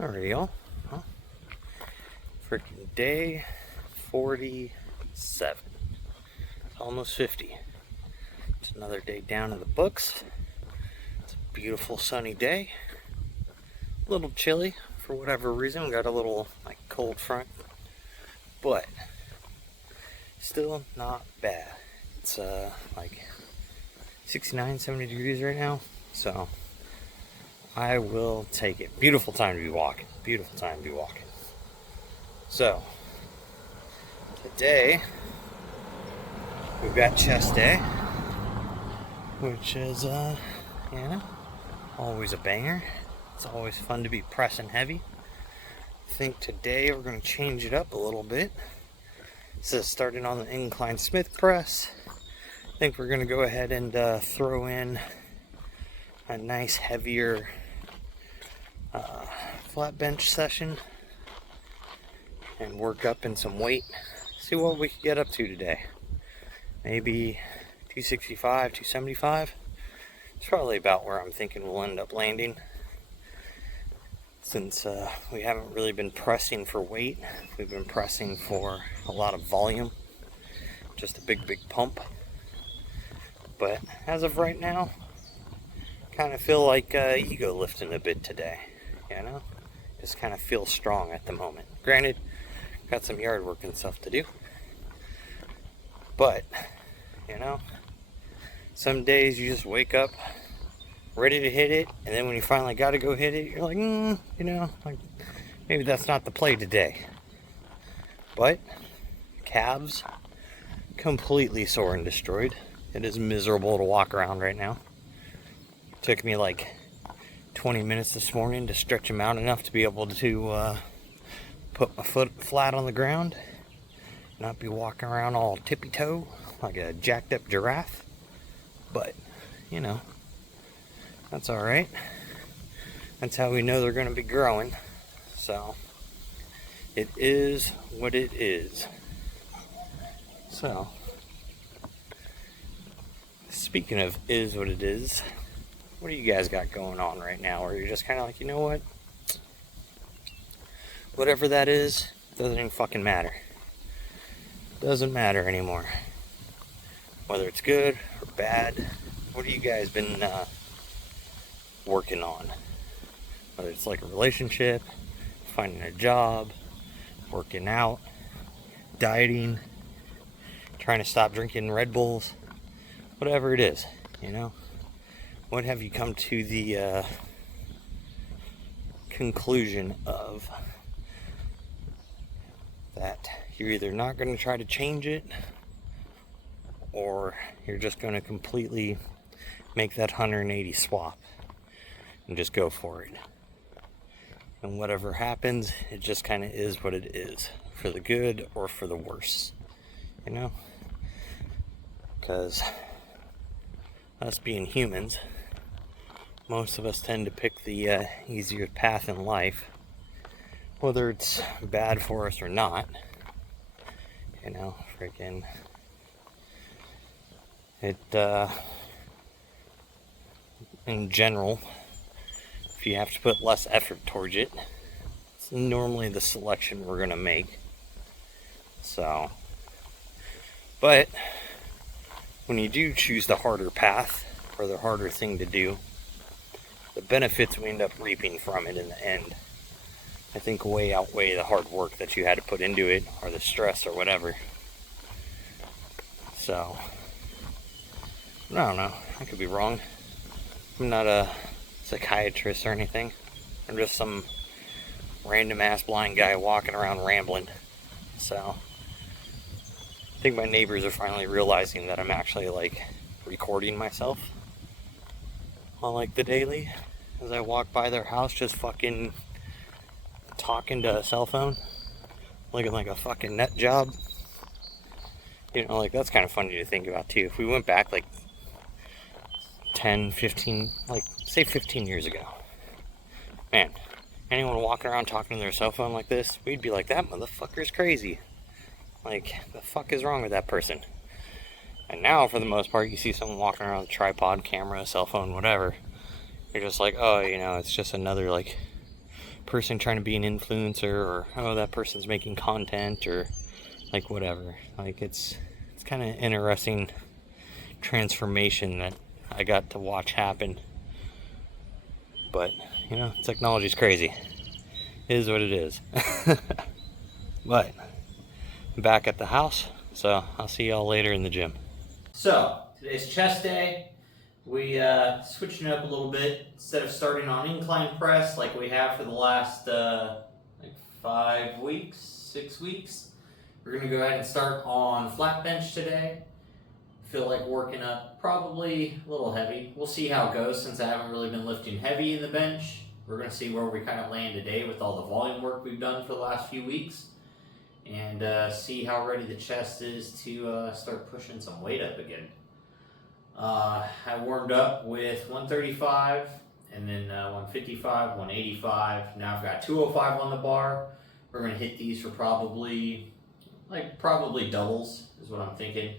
Alright, y'all. Well, freaking day 47. It's almost 50. It's another day down in the books. It's a beautiful sunny day. A little chilly for whatever reason. We got a little cold front, but still not bad. It's 69, 70 degrees right now, so I will take it. Beautiful time to be walking. Beautiful time to be walking. So, today, we've got chest day, which is, always a banger. It's always fun to be pressing heavy. I think today we're going to change it up a little bit. So, starting on the incline Smith press, I think we're going to go ahead and throw in a nice heavier flat bench session and work up in some weight. See what we can get up to today. Maybe 265, 275. It's probably about where I'm thinking we'll end up landing, since we haven't really been pressing for weight. We've been pressing for a lot of volume, just a big pump. But as of right now, kind of feel like ego lifting a bit today, just kind of feel strong at the moment. Granted, got some yard work and stuff to do, but some days you just wake up ready to hit it, and then when you finally got to go hit it, you're like, maybe that's not the play today. But calves completely sore and destroyed. It is miserable to walk around right now. It took me 20 minutes this morning to stretch them out enough to be able to put my foot flat on the ground, not be walking around all tippy-toe like a jacked up giraffe. But that's all right. That's how we know they're going to be growing. So it is what it is. So speaking of is what it is, what do you guys got going on right now? Or you're just kind of like, you know what? Whatever that is, doesn't even fucking matter. Doesn't matter anymore. Whether it's good or bad, what have you guys been working on? Whether it's like a relationship, finding a job, working out, dieting, trying to stop drinking Red Bulls, whatever it is, What have you come to the conclusion of that you're either not going to try to change it, or you're just going to completely make that 180 swap and just go for it? And whatever happens, it just kind of is what it is, for the good or for the worse, because us being humans, most of us tend to pick the easier path in life, whether it's bad for us or not. Freaking it, in general, if you have to put less effort towards it, it's normally the selection we're going to make. So, but when you do choose the harder path, or the harder thing to do, the benefits we end up reaping from it in the end, I think way outweigh the hard work that you had to put into it, or the stress or whatever. So, I don't know, I could be wrong. I'm not a psychiatrist or anything. I'm just some random ass blind guy walking around rambling. So I think my neighbors are finally realizing that I'm actually recording myself on the daily as I walk by their house, just fucking talking to a cell phone, looking like a fucking nut job. That's kind of funny to think about too. If we went back 10, 15, say 15 years ago, man, anyone walking around talking to their cell phone like this, we'd be like, that motherfucker's crazy. The fuck is wrong with that person? And now, for the most part, you see someone walking around with a tripod, camera, cell phone, whatever. You're just like, oh, it's just another person trying to be an influencer, or oh, that person's making content, or like whatever. Like it's kind of interesting transformation that I got to watch happen. But you know, technology's crazy. It is what it is. But I'm back at the house, so I'll see y'all later in the gym. So today's chest day. We switching it up a little bit. Instead of starting on incline press like we have for the last like 5 weeks, 6 weeks, we're gonna go ahead and start on flat bench today. Feel like working up probably a little heavy. We'll see how it goes since I haven't really been lifting heavy in the bench. We're gonna see where we kind of land today with all the volume work we've done for the last few weeks, and see how ready the chest is to start pushing some weight up again. I warmed up with 135 and then 155, 185. Now I've got 205 on the bar. We're going to hit these for probably doubles is what I'm thinking.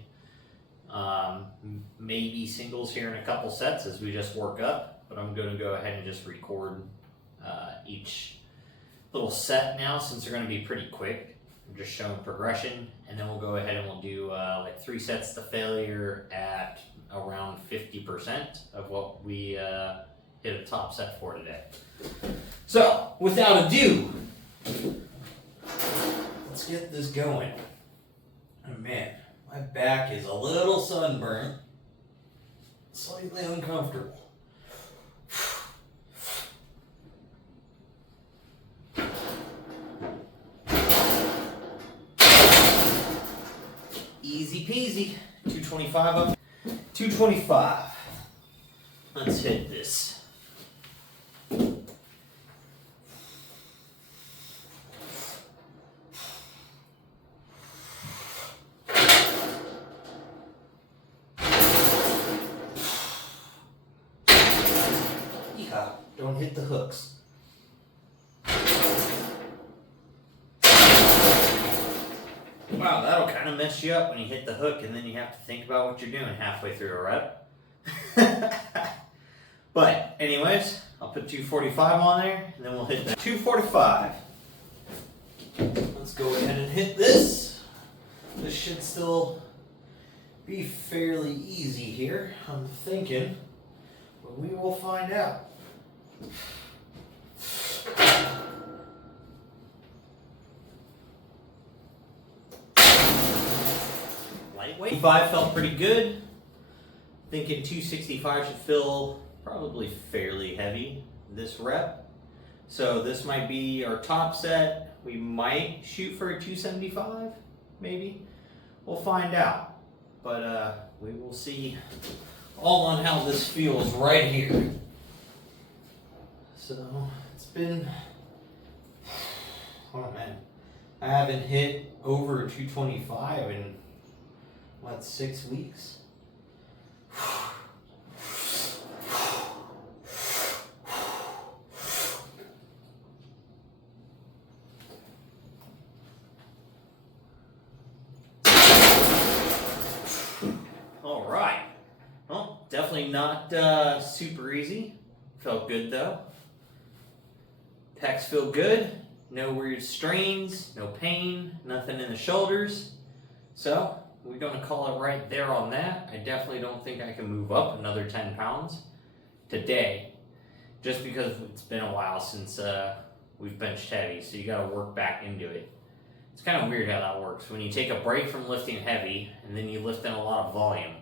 Maybe singles here in a couple sets as we just work up, but I'm going to go ahead and just record each little set now since they're going to be pretty quick. I'm just showing progression, and then we'll go ahead and we'll do like 3 sets to failure at around 50% of what we hit a top set for today. So, without ado, let's get this going. Oh man, my back is a little sunburned, slightly uncomfortable. Easy peasy, 225 up. 225. Let's hit this. Yeah, don't hit the hooks. Wow, that'll kind of mess you up when you hit the hook and then you have to think about what you're doing halfway through a rep. But anyways, I'll put 245 on there and then we'll hit that. 245. Let's go ahead and hit this. This should still be fairly easy here, I'm thinking, but we will find out. Lightweight. 5 felt pretty good. Thinking 265 should feel probably fairly heavy this rep. So this might be our top set. We might shoot for a 275, maybe. We'll find out. But we will see all on how this feels right here. So it's been, oh man, I haven't hit over 225 in what, 6 weeks? All right. Well, definitely not super easy. Felt good though. Pecs feel good. No weird strains, no pain, nothing in the shoulders. So we're going to call it right there on that. I definitely don't think I can move up another 10 pounds today, just because it's been a while since we've benched heavy, so you got to work back into it. It's kind of weird how that works. When you take a break from lifting heavy and then you lift in a lot of volume,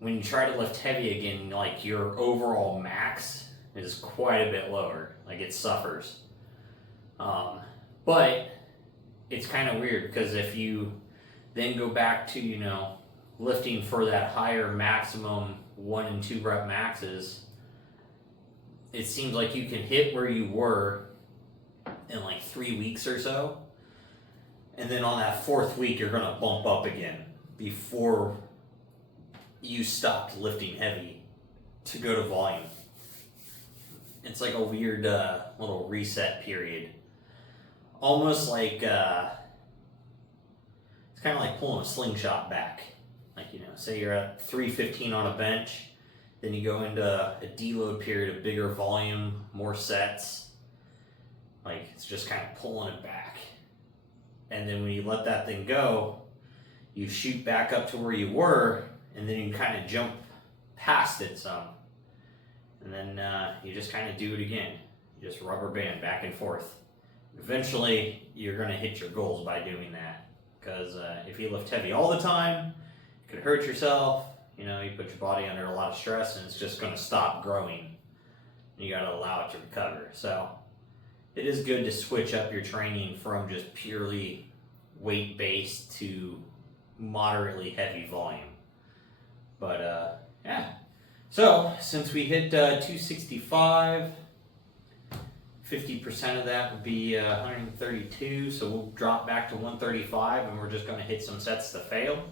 when you try to lift heavy again, like your overall max is quite a bit lower. Like it suffers. But it's kind of weird because if you then go back to, you know, lifting for that higher maximum 1 and 2 rep maxes, it seems like you can hit where you were in like 3 weeks or so. And then on that 4th week, you're going to bump up again before you stopped lifting heavy to go to volume. It's like a weird little reset period. Almost like, it's kind of like pulling a slingshot back. Like, you know, say you're at 315 on a bench, then you go into a deload period of bigger volume, more sets, It's just kind of pulling it back. And then when you let that thing go, you shoot back up to where you were, and then you kind of jump past it some. And then you just kind of do it again. You just rubber band back and forth. Eventually, you're going to hit your goals by doing that. Because if you lift heavy all the time, you could hurt yourself. You know, you put your body under a lot of stress, and it's just going to stop growing. You got to allow it to recover. So it is good to switch up your training from just purely weight-based to moderately heavy volume. But yeah. So since we hit 265, 50% of that would be 132. So we'll drop back to 135, and we're just going to hit some sets to fail.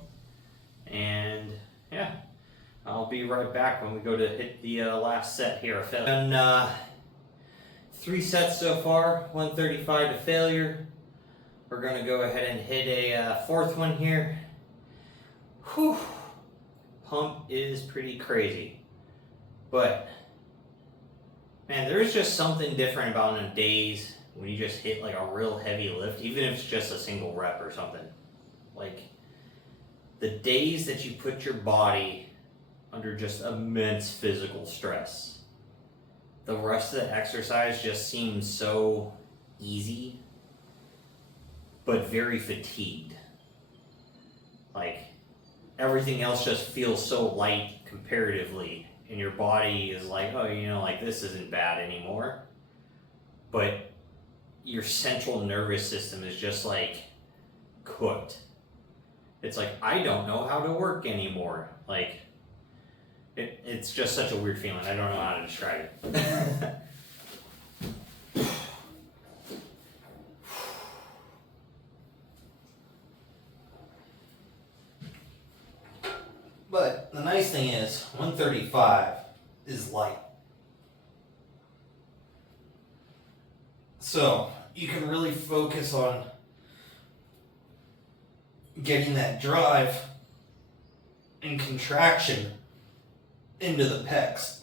And yeah, I'll be right back when we go to hit the last set here. I've done 3 sets so far, 135 to failure. We're going to go ahead and hit a 4th one here. Whew. Pump is pretty crazy. But, man, there is just something different about on days when you just hit like a real heavy lift, even if it's just a single rep or something. Like, the days that you put your body under just immense physical stress, the rest of the exercise just seems so easy, but very fatigued. Like, everything else just feels so light comparatively, and your body is like, oh, you know, like this isn't bad anymore. But your central nervous system is just like cooked. It's like, I don't know how to work anymore. Like, it's just such a weird feeling. I don't know how to describe it. But the nice thing is, 135 is light. So you can really focus on getting that drive and contraction into the pecs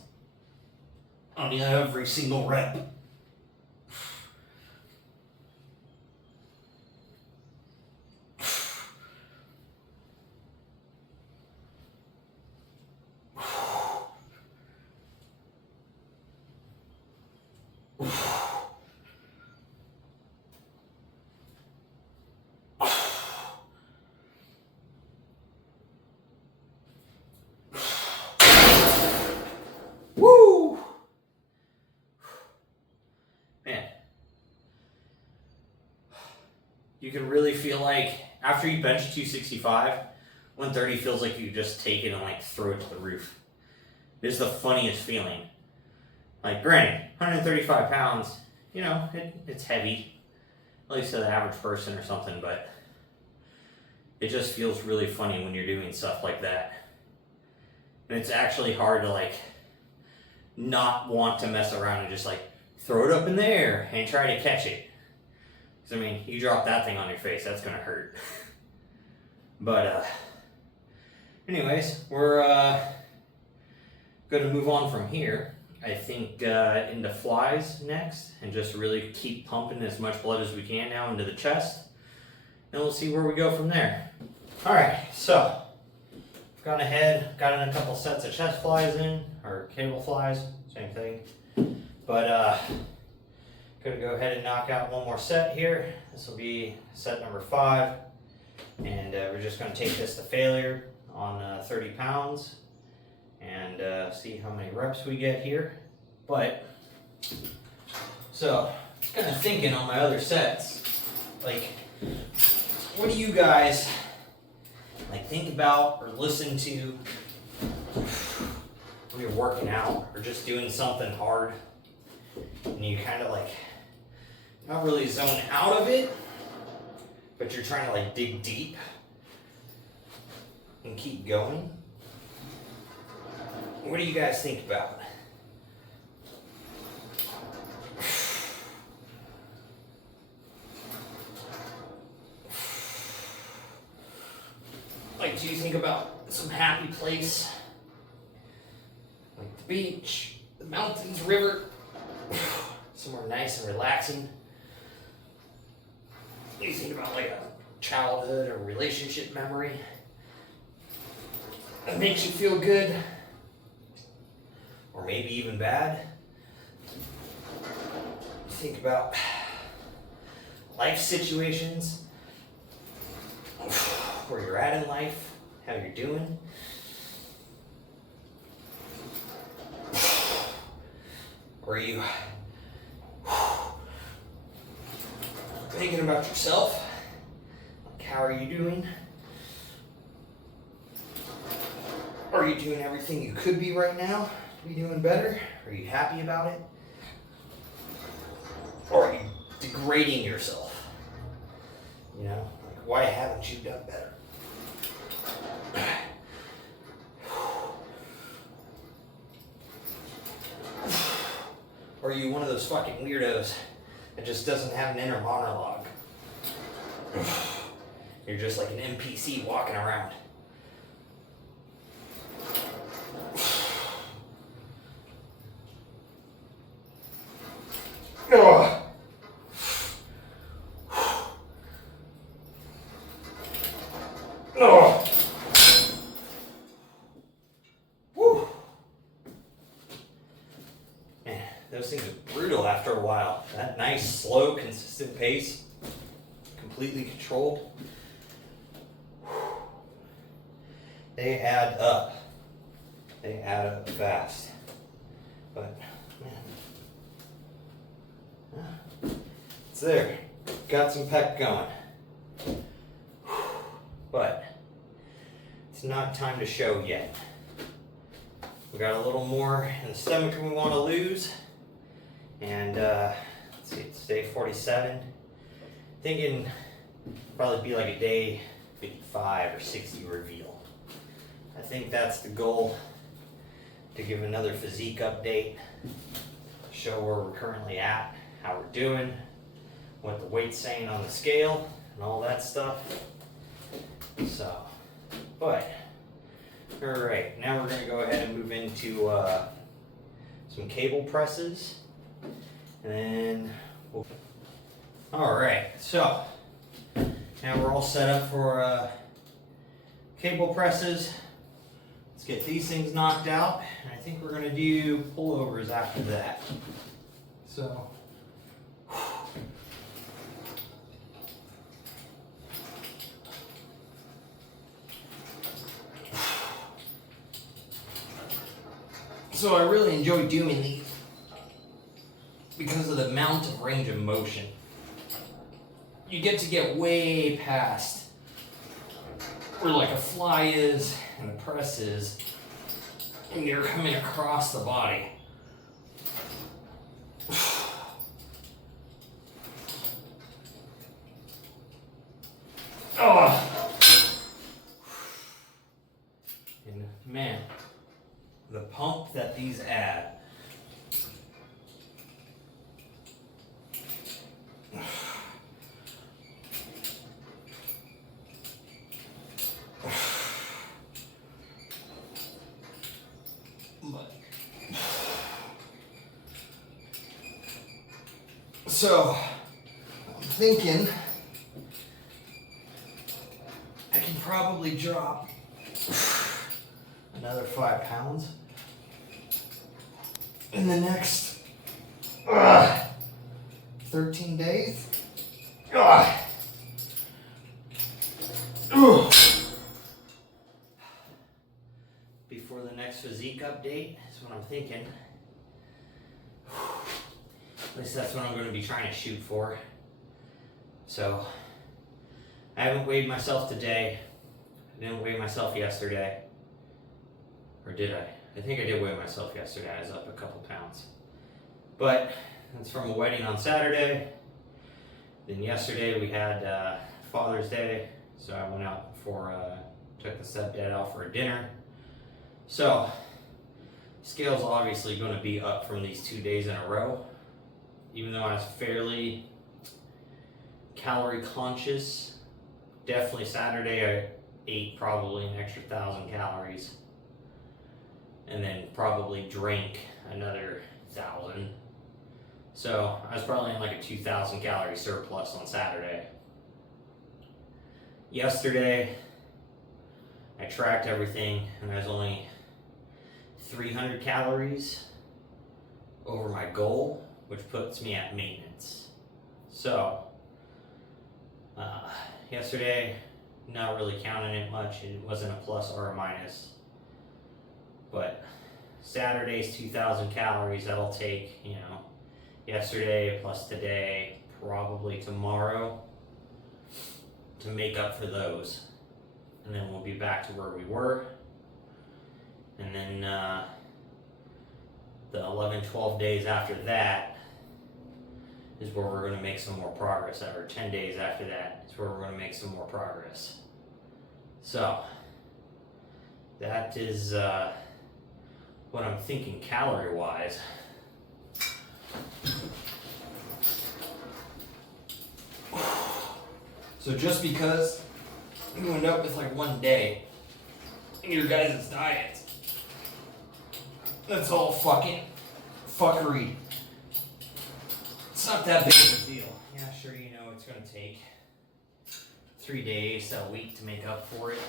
on every single rep. Woo! Man. You can really feel like, after you bench 265, 130 feels like you just take it and like throw it to the roof. It's the funniest feeling. Like, granted, 135 pounds, you know, it's heavy, at least to the average person or something, but it just feels really funny when you're doing stuff like that. And it's actually hard to like not want to mess around and just like throw it up in the air and try to catch it. Because I mean, you drop that thing on your face, that's gonna hurt. But anyways, we're gonna move on from here. I think into flies next, and just really keep pumping as much blood as we can now into the chest, and we'll see where we go from there. All right, so I've gone ahead, got in a couple sets of chest flies in, or cable flies, same thing. But gonna go ahead and knock out one more set here. This will be set number 5, and we're just gonna take this to failure on 30 pounds. And see how many reps we get here. But, so, just kind of thinking on my other sets, like, what do you guys, like, think about or listen to when you're working out or just doing something hard, and you kind of, like, not really zone out of it, but you're trying to, like, dig deep and keep going? What do you guys think about? Like, do you think about some happy place? Like the beach, the mountains, river, somewhere nice and relaxing? You think about like a childhood or relationship memory that makes you feel good, or maybe even bad. You think about life situations, where you're at in life, how you're doing. Or are you thinking about yourself? Like, how are you doing? Are you doing everything you could be right now to be doing better? Are you happy about it? Or are you degrading yourself? You know, like, why haven't you done better? Or are you one of those fucking weirdos that just doesn't have an inner monologue? You're just like an NPC walking around. Oh. Oh. Woo. Man, those things are brutal after a while. That nice, slow, consistent pace, completely controlled. They add up. They add up fast. But, man, it's there. Got some pep going. But it's not time to show yet. We got a little more in the stomach we want to lose. And let's see, it's day 47. Thinking probably be like a day 55 or 60 reveal. I think that's the goal, to give another physique update, show where we're currently at, how we're doing, what the weight's saying on the scale, and all that stuff. So, but, alright, now we're going to go ahead and move into some cable presses, and then we'll... Alright, so, now we're all set up for cable presses. Let's get these things knocked out, and I think we're going to do pullovers after that. So, I really enjoy doing these because of the amount of range of motion. You get to get way past where like a fly is and a press is, and you're coming across the body. Oh. And man, the pump that these add. So, I'm thinking I can probably drop another 5 pounds in the next 13 days. Before the next physique update is what I'm thinking. At least that's what I'm going to be trying to shoot for. So, I haven't weighed myself today. I didn't weigh myself yesterday. Or did I? I think I did weigh myself yesterday. I was up a couple pounds. But, that's from a wedding on Saturday. Then yesterday we had Father's Day. So I went out for, took the stepdad out for a dinner. So, scale's obviously going to be up from these 2 days in a row. Even though I was fairly calorie conscious, definitely Saturday I ate probably an extra 1,000 calories. And then probably drank another 1,000. So I was probably in like a 2,000 calorie surplus on Saturday. Yesterday, I tracked everything, and I was only 300 calories over my goal, which puts me at maintenance. So, yesterday, not really counting it much. It wasn't a plus or a minus. But Saturday's 2,000 calories, that'll take, yesterday plus today, probably tomorrow, to make up for those. And then we'll be back to where we were. And then the 11, 12 days after that is where we're going to make some more progress. Or 10 days after that is where we're going to make some more progress. So, that is what I'm thinking calorie-wise. So just because you end up with like one day in your guys' diet, that's all fucking fuckery. It's not that big of a deal. Yeah, sure, it's gonna take 3 days, a week to make up for it.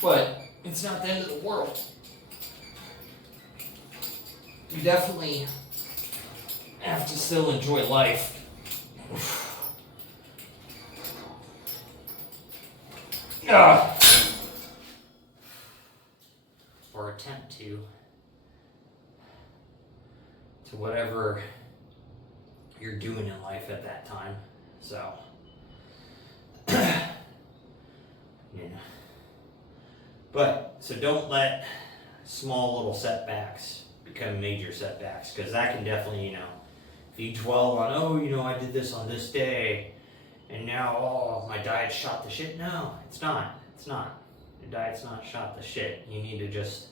But it's not the end of the world. You definitely have to still enjoy life. Or attempt to whatever you're doing in life at that time. So, But, so don't let small little setbacks become major setbacks, because that can definitely, if you dwell on, I did this on this day, and now, my diet shot the shit. No, it's not. It's not. Your diet's not shot the shit. You need to just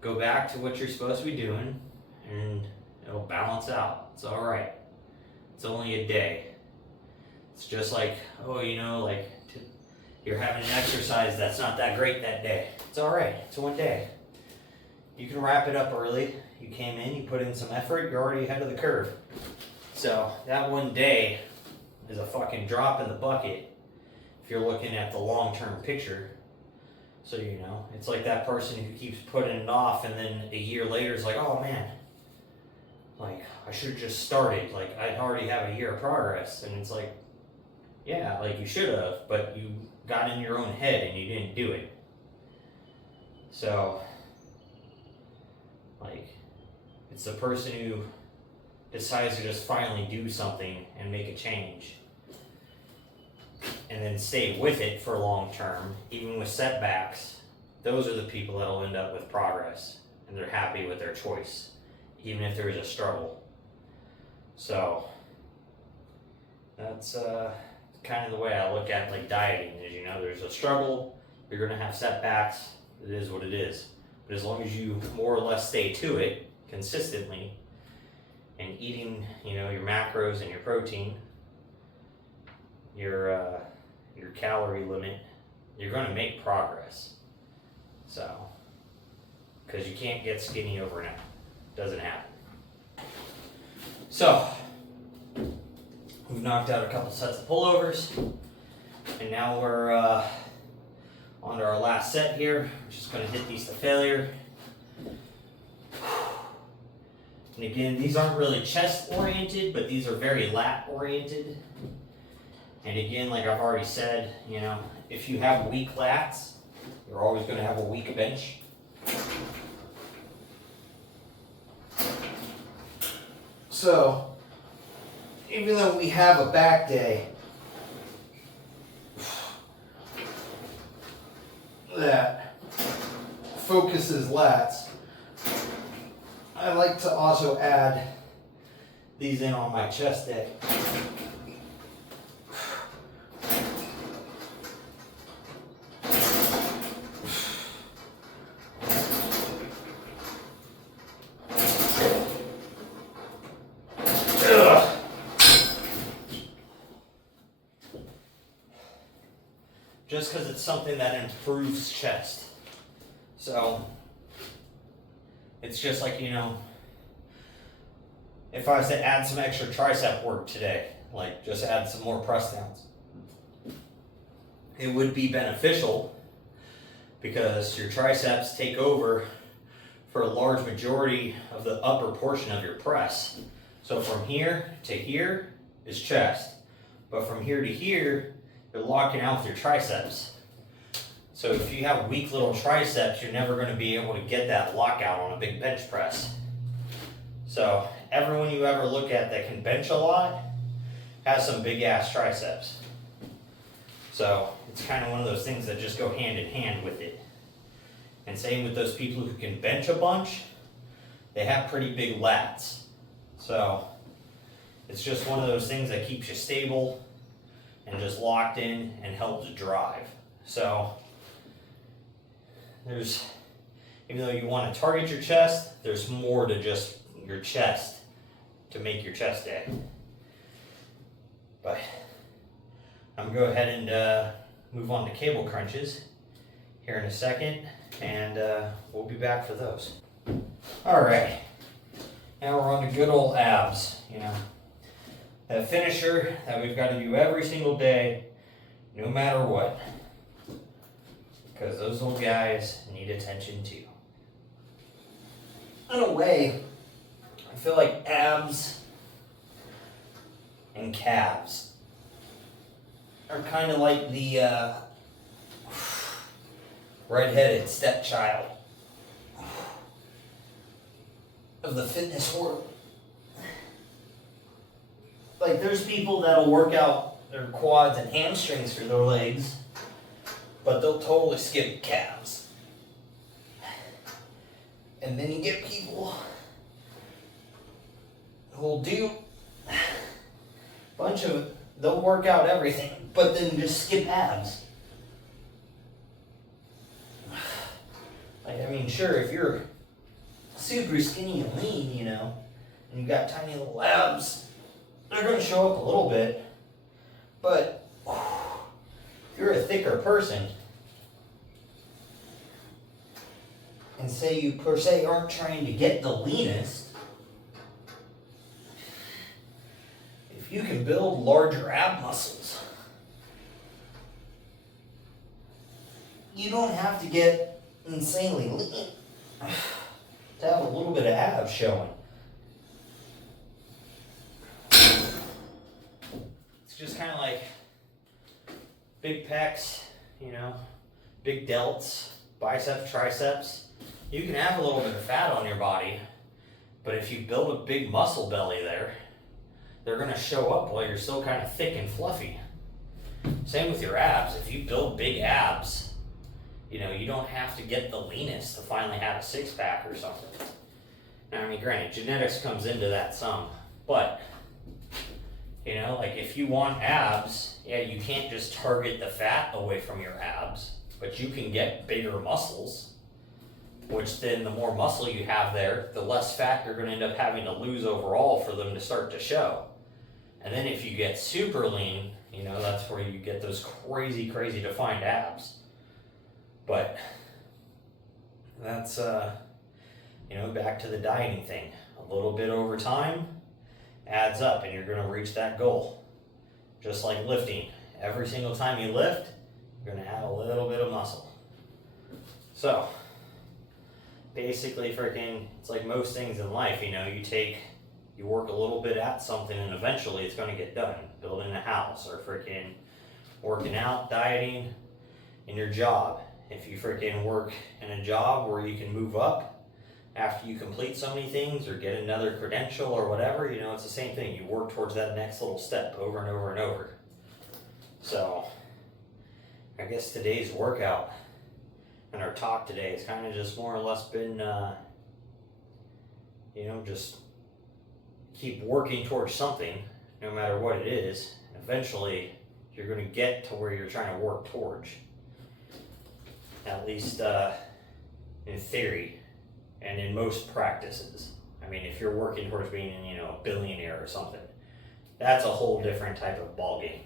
go back to what you're supposed to be doing, and it'll balance out. It's alright. It's only a day. It's just like, you're having an exercise that's not that great that day. It's alright. It's one day. You can wrap it up early. You came in, you put in some effort, you're already ahead of the curve. So that one day is a fucking drop in the bucket if you're looking at the long-term picture. So, it's like that person who keeps putting it off, and then a year later is like, oh man, I should have just started. I already have a year of progress. And it's like, yeah, you should have, but you got in your own head and you didn't do it. So, it's the person who decides to just finally do something and make a change, and then stay with it for long term, even with setbacks. Those are the people that will end up with progress, and they're happy with their choice, even if there is a struggle. So, that's kind of the way I look at dieting is, there's a struggle, you're going to have setbacks, it is what it is. But as long as you more or less stay to it consistently, and eating, your macros and your protein, your calorie limit, you're going to make progress. So, because you can't get skinny overnight. Doesn't happen. So, we've knocked out a couple sets of pullovers, and now we're on to our last set here. We're just going to hit these to failure. And again, these aren't really chest oriented, but these are very lat oriented. And again, like I've already said, if you have weak lats, you're always going to have a weak bench. So, even though we have a back day that focuses lats, I like to also add these in on my chest day. Just because it's something that improves chest. So, it's just like, if I was to add some extra tricep work today, like just add some more press downs. It would be beneficial because your triceps take over for a large majority of the upper portion of your press. So from here to here is chest, but from here to here, you're locking out with your triceps. So if you have weak little triceps, you're never going to be able to get that lockout on a big bench press. So everyone you ever look at that can bench a lot has some big ass triceps. So it's kind of one of those things that just go hand in hand with it. And same with those people who can bench a bunch, they have pretty big lats. So it's just one of those things that keeps you stable and just locked in and helps drive. So there's, even though you want to target your chest, there's more to just your chest to make your chest day. But I'm going to go ahead and move on to cable crunches here in a second, and we'll be back for those. Alright, now we're on to good old abs, you know. That finisher that we've got to do every single day, no matter what. Because those old guys need attention too. In a way, I feel like abs and calves are kind of like the red-headed stepchild of the fitness world. Like, there's people that'll work out their quads and hamstrings for their legs, but they'll totally skip calves. And then you get people who'll do a bunch of, they'll work out everything, but then just skip abs. Like, I mean, sure, if you're super skinny and lean, you know, and you got tiny little abs, they're going to show up a little bit. But if you're a thicker person, and say you per se aren't trying to get the leanest, if you can build larger ab muscles, you don't have to get insanely lean to have a little bit of abs showing. It's just kind of like big pecs, you know, big delts, biceps, triceps. You can have a little bit of fat on your body, but if you build a big muscle belly there, they're going to show up while you're still kind of thick and fluffy. Same with your abs. If you build big abs, you know, you don't have to get the leanest to finally have a six-pack or something. Now, I mean, granted, genetics comes into that some, but, you know, like if you want abs, yeah, you can't just target the fat away from your abs, but you can get bigger muscles, which then the more muscle you have there, the less fat you're going to end up having to lose overall for them to start to show. And then if you get super lean, you know, that's where you get those crazy, crazy defined abs. But that's, you know, back to the dieting thing. A little bit over time adds up and you're going to reach that goal. Just like lifting. Every single time you lift, you're going to add a little bit of muscle. So, basically freaking, it's like most things in life, you know, you work a little bit at something and eventually it's going to get done. Building a house or freaking working out, dieting, in your job. If you freaking work in a job where you can move up after you complete so many things or get another credential or whatever, you know, it's the same thing. You work towards that next little step over and over and over. So, I guess today's workout and our talk today has kind of just more or less been, you know, just keep working towards something, no matter what it is. Eventually, you're going to get to where you're trying to work towards. At least in theory and in most practices. I mean, if you're working towards being, you know, a billionaire or something, that's a whole different type of ballgame.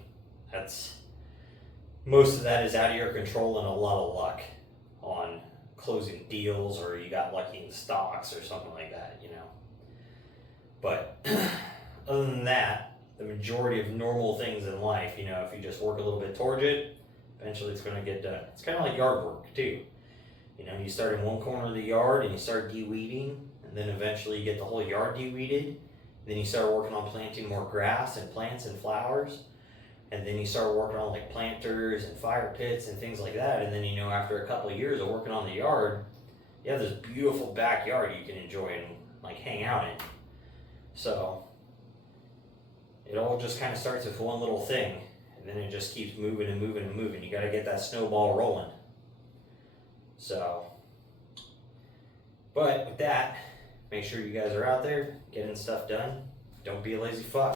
Most of that is out of your control and a lot of luck on closing deals, or you got lucky in stocks or something like that, you know. But other than that, the majority of normal things in life. You know, if you just work a little bit towards it, eventually it's going to get done. It's kind of like yard work too. You know, you start in one corner of the yard and you start de-weeding, and then eventually you get the whole yard de-weeded. Then you start working on planting more grass and plants and flowers. And then you start working on like planters and fire pits and things like that. And then, you know, after a couple of years of working on the yard, you have this beautiful backyard you can enjoy and like hang out in. So it all just kind of starts with one little thing, and then it just keeps moving and moving and moving. You got to get that snowball rolling. So, but with that, make sure you guys are out there getting stuff done. Don't be a lazy fuck.